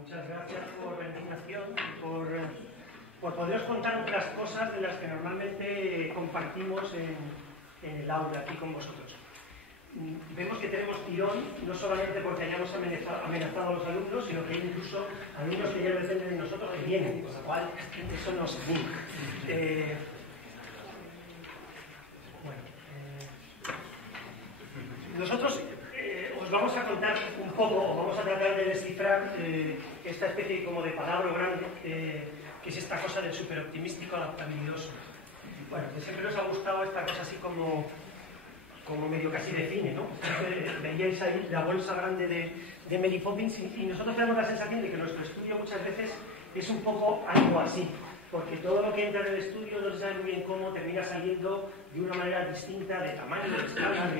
Muchas gracias por la invitación y por poderos contar otras cosas de las que normalmente compartimos en el aula aquí con vosotros. Vemos que tenemos tirón, no solamente porque hayamos amenazado a los alumnos, sino que hay incluso alumnos que ya no dependen de nosotros que vienen, con lo cual eso nos anima. Nosotros os vamos a contar un poco, o vamos a tratar de descifrar esta especie como de palabra grande, que es esta cosa del superoptimístico adaptabilidoso. Bueno, que siempre nos ha gustado esta cosa así como medio casi de cine, ¿no? Veíais ahí la bolsa grande de Mary Poppins y nosotros tenemos la sensación de que nuestro estudio muchas veces es un poco algo así, porque todo lo que entra en el estudio no se sabe muy bien cómo termina saliendo de una manera distinta, de tamaño, de escala,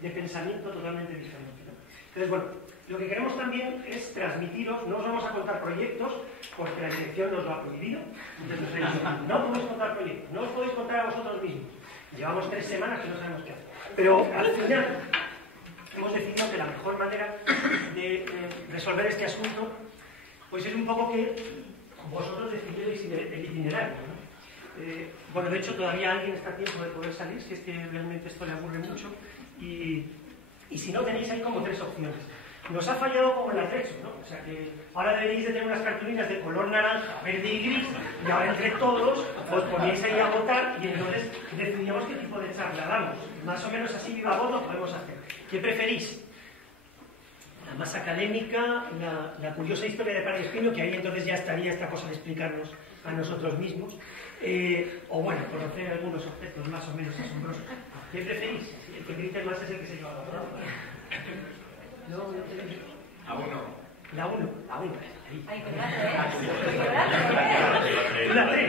de pensamiento totalmente diferente, ¿no? Entonces, bueno, lo que queremos también es transmitiros, no os vamos a contar proyectos, porque la dirección nos lo ha prohibido. Entonces nos ha dicho, no podéis contar proyectos, no os podéis contar a vosotros mismos. Llevamos 3 semanas que no sabemos qué hacer. Pero al final hemos decidido que la mejor manera de resolver este asunto pues es un poco que vosotros decidierais el itinerario, ¿no? Bueno, de hecho todavía alguien está a tiempo de poder salir, si es que realmente esto le aburre mucho, y si no tenéis ahí como 3 opciones. Nos ha fallado como el atrecho, ¿no? O sea que ahora deberéis de tener unas cartulinas de color naranja, verde y gris, y ahora entre todos os ponéis ahí a votar y entonces decidíamos qué tipo de charla damos. Más o menos así viva voz lo podemos hacer. ¿Qué preferís? La más académica, la curiosa historia de Padre Espino, que ahí entonces ya estaría esta cosa de explicarnos a nosotros mismos, o bueno, conocer algunos objetos más o menos asombrosos. ¿Qué preferís? El que grite más es el que se lleva la palabra. No, no tenéis. La 1. La 1. Ahí. Ay, qué grande, La 3.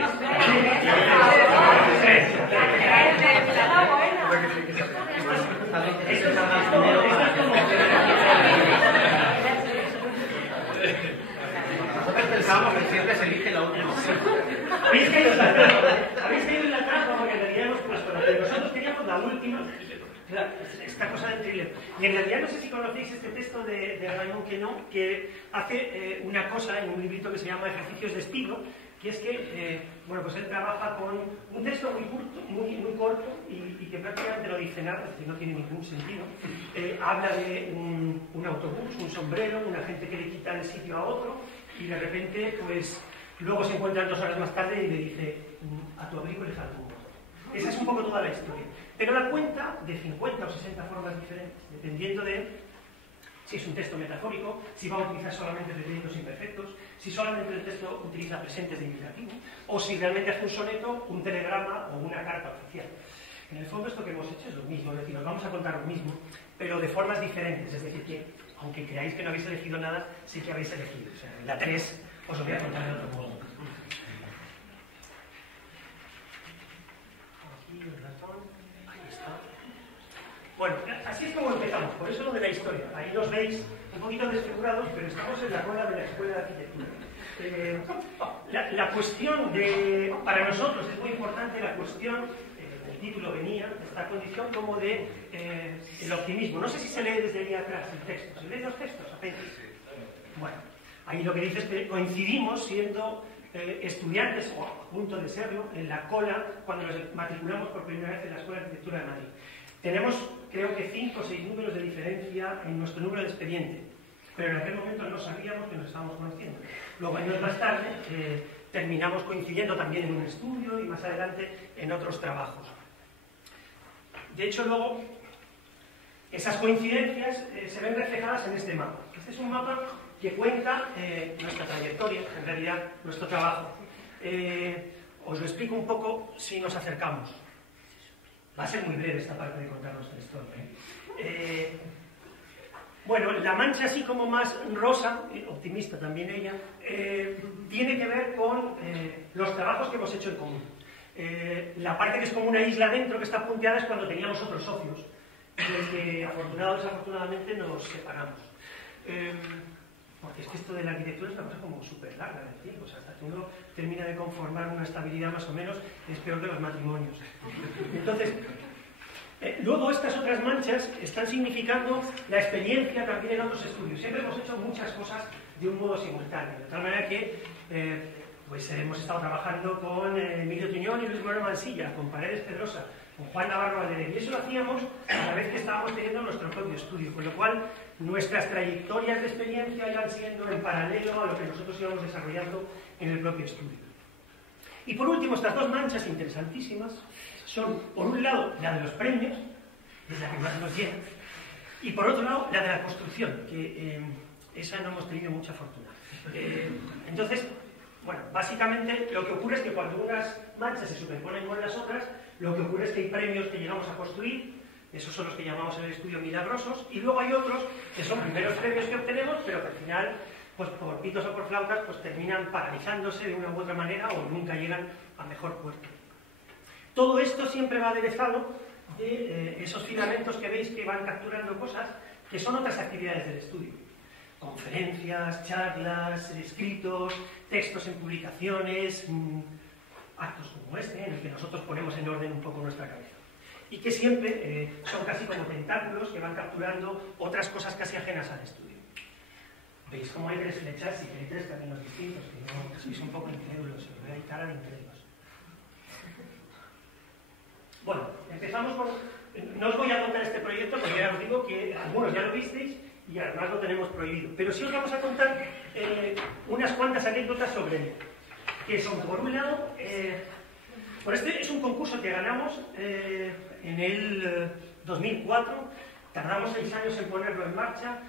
Nosotros pensábamos que siempre se elige la última. ¿Habéis caído en la trampa? ¿Habéis caído en la trampa? Porque en realidad nosotros queríamos la última. Esta cosa del thriller. Y en realidad no sé si conocéis este texto de Raymond Queneau, que hace una cosa en un librito que se llama Ejercicios de estilo, que es que, bueno, pues él trabaja con un texto muy corto y que prácticamente no dice nada, es decir, no tiene ningún sentido. Habla de un autobús, un sombrero, una gente que le quita el sitio a otro y de repente, pues, luego se encuentran 2 horas más tarde y le dice, a tu abrigo le falta un botón. Esa es un poco toda la historia. Pero la cuenta de 50 o 60 formas diferentes, dependiendo de si es un texto metafórico, si va a utilizar solamente pretéritos imperfectos, si solamente el texto utiliza presentes de indicativo, o si realmente hace un soneto, un telegrama o una carta oficial. En el fondo esto que hemos hecho es lo mismo, es decir, os vamos a contar lo mismo, pero de formas diferentes, es decir, que aunque creáis que no habéis elegido nada, sí que habéis elegido. O sea, en la 3 os lo voy a contar de otro modo. Aquí el ratón, ahí está. Bueno, así es como empezamos, por eso lo de la historia. Ahí los veis un poquito desfigurados, pero estamos en la rueda de la Escuela de Arquitectura. La cuestión para nosotros es muy importante, la cuestión, el título venía, esta condición como de el optimismo. No sé si se lee desde ahí atrás el texto, ¿se leen los textos apenas? Bueno, ahí lo que dice es que coincidimos siendo estudiantes, o a punto de serlo, en la cola cuando nos matriculamos por primera vez en la Escuela de Arquitectura de Madrid. Tenemos, creo que 5 o 6 números de diferencia en nuestro número de expediente, pero en aquel momento no sabíamos que nos estábamos conociendo. Luego, años más tarde, terminamos coincidiendo también en un estudio y más adelante en otros trabajos. De hecho, luego, esas coincidencias se ven reflejadas en este mapa. Este es un mapa que cuenta nuestra trayectoria, en realidad, nuestro trabajo. Os lo explico un poco si nos acercamos. Va a ser muy breve esta parte de contar nuestra historia. Bueno, la mancha así como más rosa, optimista también ella, tiene que ver con los trabajos que hemos hecho en común. La parte que es como una isla dentro, que está punteada, es cuando teníamos otros socios, del que afortunadamente o desafortunadamente nos separamos. Porque es que esto de la arquitectura es una cosa como súper larga en el tiempo, o sea, hasta que uno termina de conformar una estabilidad más o menos, es peor que los matrimonios. Entonces, Luego estas otras manchas están significando la experiencia también en otros estudios. Siempre hemos hecho muchas cosas de un modo simultáneo, de tal manera que pues hemos estado trabajando con Emilio Tuñón y Luis Moreno Mansilla, con Paredes Pedrosa, con Juan Navarro Valderer, y eso lo hacíamos a la vez que estábamos teniendo nuestro propio estudio, con lo cual nuestras trayectorias de experiencia iban siendo en paralelo a lo que nosotros íbamos desarrollando en el propio estudio. Y por último, estas dos manchas interesantísimas son, por un lado, la de los premios, es la que más nos llena, y por otro lado, la de la construcción, que esa no hemos tenido mucha fortuna. Entonces, bueno, básicamente lo que ocurre es que cuando unas manchas se superponen con las otras, lo que ocurre es que hay premios que llegamos a construir, esos son los que llamamos en el estudio milagrosos, y luego hay otros que son primeros premios que obtenemos, pero que al final, pues por pitos o por flautas, pues terminan paralizándose de una u otra manera o nunca llegan a mejor puerto. Todo esto siempre va aderezado de esos filamentos que veis que van capturando cosas que son otras actividades del estudio. Conferencias, charlas, escritos, textos en publicaciones, actos como este, en el que nosotros ponemos en orden un poco nuestra cabeza. Y que siempre son casi como tentáculos que van capturando otras cosas casi ajenas al estudio. Veis cómo hay tres flechas y que hay tres caminos distintos, que no sois un poco incrédulos, y hay cara de incrédulos. Bueno, empezamos con... No os voy a contar este proyecto porque ya os digo que algunos ya lo visteis y además lo tenemos prohibido. Pero sí os vamos a contar unas cuantas anécdotas sobre él. Que son, por un lado, este es un concurso que ganamos en el 2004. Tardamos 6 años en ponerlo en marcha.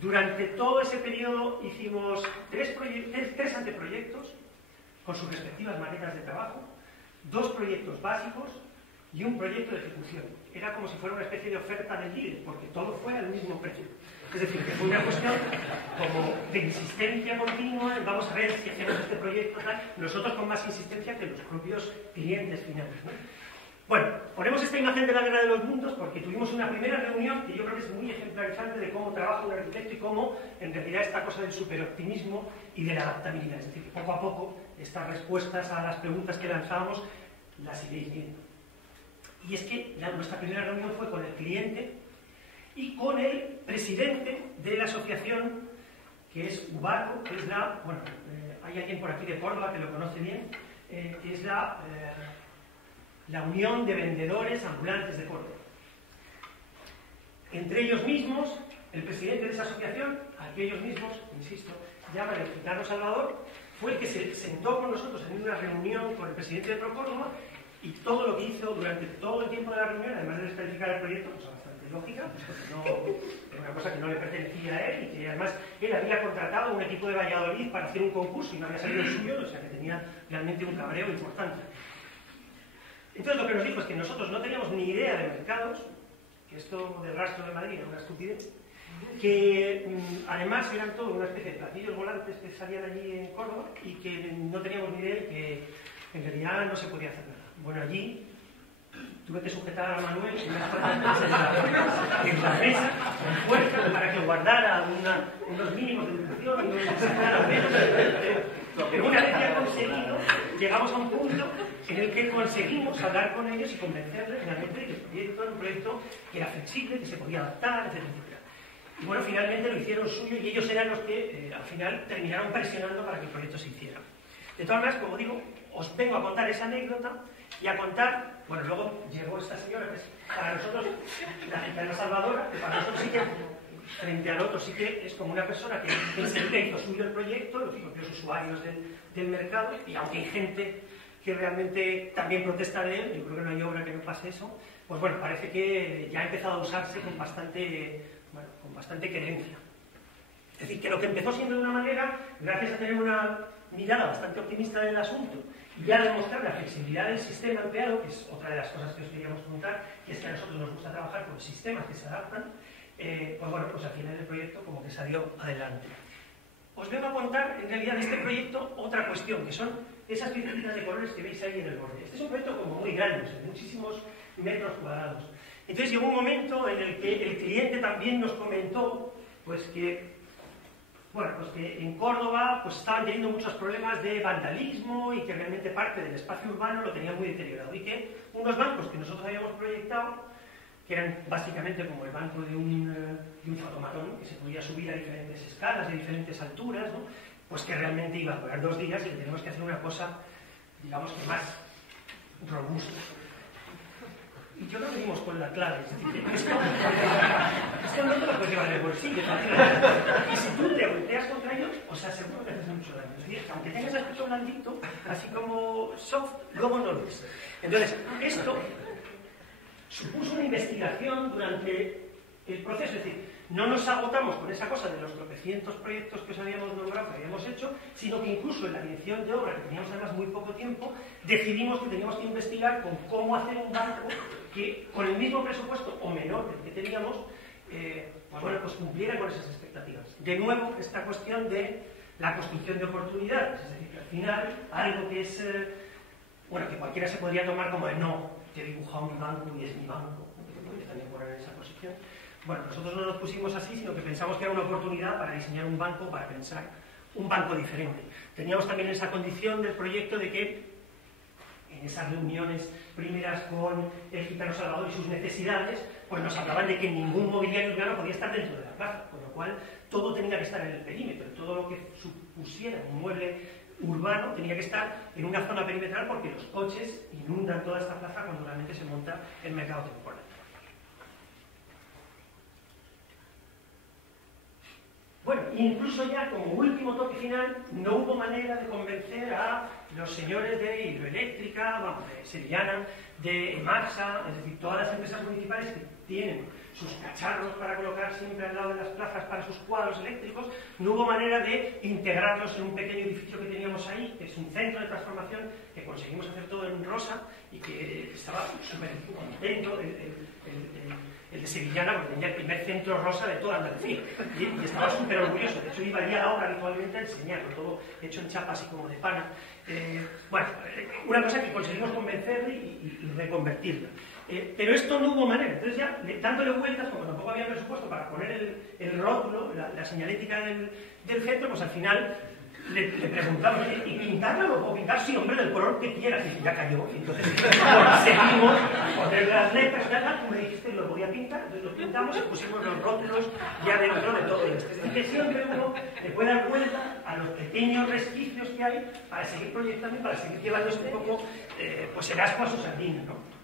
Durante todo ese periodo hicimos tres anteproyectos con sus respectivas maneras de trabajo, 2 proyectos básicos y un proyecto de ejecución. Era como si fuera una especie de oferta del líder, porque todo fue al mismo precio. Es decir, que fue una cuestión como de insistencia continua, vamos a ver si hacemos este proyecto, tal, nosotros con más insistencia que los propios clientes finales, ¿no? Bueno, ponemos esta imagen de la Guerra de los Mundos porque tuvimos una primera reunión que yo creo que es muy ejemplarizante de cómo trabaja un arquitecto y cómo, en realidad, esta cosa del superoptimismo y de la adaptabilidad. Es decir, que poco a poco estas respuestas a las preguntas que lanzábamos las iréis viendo. Y es que nuestra primera reunión fue con el cliente y con el presidente de la asociación, que es UBACO, que es la... Bueno, hay alguien por aquí de Córdoba que lo conoce bien, que es la Unión de Vendedores Ambulantes de Córdoba. Entre ellos mismos, el presidente de esa asociación, al que ellos mismos, insisto, llaman el Gitano Salvador, fue el que se sentó con nosotros en una reunión con el presidente de Procórdoba y todo lo que hizo durante todo el tiempo de la reunión, además de descalificar el proyecto, pues bastante lógica, porque era una cosa que no le pertenecía a él y que además él había contratado a un equipo de Valladolid para hacer un concurso y no había salido el suyo, o sea que tenía realmente un cabreo importante. Entonces lo que nos dijo es que nosotros no teníamos ni idea de mercados, que esto del rastro de Madrid era una estupidez, que además eran todo una especie de platillos volantes que salían allí en Córdoba y que no teníamos ni idea y que en realidad no se podía hacer nada. Bueno, allí tuve que sujetar a Manuel en la mesa con fuerza para que guardara unos mínimos de educación y no se sacara menos. Pero una vez ya conseguido, llegamos a un punto en el que conseguimos hablar con ellos y convencerles finalmente de que el proyecto era un proyecto que era flexible, que se podía adaptar, etc. Y bueno, finalmente lo hicieron suyo y ellos eran los que al final terminaron presionando para que el proyecto se hiciera. De todas maneras, como digo, os vengo a contar esa anécdota y a contar, bueno, luego llegó esta señora, que es para nosotros la gitana salvadora, que para nosotros sí que, frente al otro, sí que es como una persona que enseguida hizo suyo el proyecto, los propios usuarios del mercado, y aunque hay gente que realmente también protesta de él, yo creo que no hay obra que no pase eso, pues bueno, parece que ya ha empezado a usarse con bastante querencia. Es decir, que lo que empezó siendo de una manera, gracias a tener una mirada bastante optimista del asunto y ya demostrar la flexibilidad del sistema empleado, que es otra de las cosas que os queríamos contar, que es que a nosotros nos gusta trabajar con sistemas que se adaptan, pues bueno, pues al final el proyecto como que salió adelante. Os vengo a contar en realidad de este proyecto otra cuestión, que son esas piecitas de colores que veis ahí en el borde. Este es un proyecto como muy grande, de muchísimos metros cuadrados. Entonces llegó un momento en el que el cliente también nos comentó pues que en Córdoba pues estaban teniendo muchos problemas de vandalismo y que realmente parte del espacio urbano lo tenían muy deteriorado y que unos bancos que nosotros habíamos proyectado que eran básicamente como el banco de un fotomatón, que se podía subir a diferentes escalas, a diferentes alturas, ¿no? Pues que realmente iba a durar 2 días y que tenemos que hacer una cosa, digamos que más robusta. Y yo creo que dimos con la clave, es decir, esto no te lo puedes llevar en el bolsillo, y si tú te volteas contra ellos, os aseguro que haces mucho daño. Es decir, aunque tengas aspecto blandito, así como soft, luego no lo es. Entonces, esto supuso una investigación durante el proceso, es decir, no nos agotamos con esa cosa de los tropecientos proyectos que os habíamos nombrado, que habíamos hecho, sino que incluso en la dirección de obra, que teníamos además muy poco tiempo, decidimos que teníamos que investigar con cómo hacer un banco que, con el mismo presupuesto o menor del que teníamos, pues cumpliera con esas expectativas. De nuevo, esta cuestión de la construcción de oportunidades, es decir, que al final, algo que es, que cualquiera se podría tomar como de no, te he dibujado un banco y es mi banco, que te podrías también poner en esa posición. Bueno, nosotros no nos pusimos así, sino que pensamos que era una oportunidad para diseñar un banco, para pensar un banco diferente. Teníamos también esa condición del proyecto de que en esas reuniones primeras con el gitano Salvador y sus necesidades, pues nos hablaban de que ningún mobiliario urbano podía estar dentro de la plaza, con lo cual todo tenía que estar en el perímetro, todo lo que supusiera un mueble urbano tenía que estar en una zona perimetral porque los coches inundan toda esta plaza cuando realmente se monta el mercado temporal. Bueno, incluso ya como último toque final, no hubo manera de convencer a los señores de Hidroeléctrica, de Sevillana, de Emaxa, es decir, todas las empresas municipales que tienen sus cacharros para colocar siempre al lado de las plazas para sus cuadros eléctricos, no hubo manera de integrarlos en un pequeño edificio que teníamos ahí, que es un centro de transformación que conseguimos hacer todo en rosa y que estaba súper contento el de Sevillana, porque tenía el primer centro rosa de toda Andalucía y estaba súper orgulloso. De hecho, iba allí a la obra habitualmente a enseñarlo, todo hecho en chapa así como de pana. Una cosa que conseguimos convencerle y reconvertirla. Pero esto no hubo manera. Entonces ya, dándole vueltas, como tampoco había presupuesto para poner el rótulo, la señalética del centro, pues al final le preguntamos, ¿y pintarlo lo puedo pintar? Sí, hombre, del color que quieras. Y ya cayó. Entonces conseguimos poner las letras, tú me dijiste que lo podía pintar, entonces lo pintamos y pusimos los rótulos ya dentro de todo esto. Es decir, que siempre uno le puede dar vuelta a los pequeños resquicios que hay para seguir proyectando y para seguir llevando un poco el asco a su sardina, ¿no?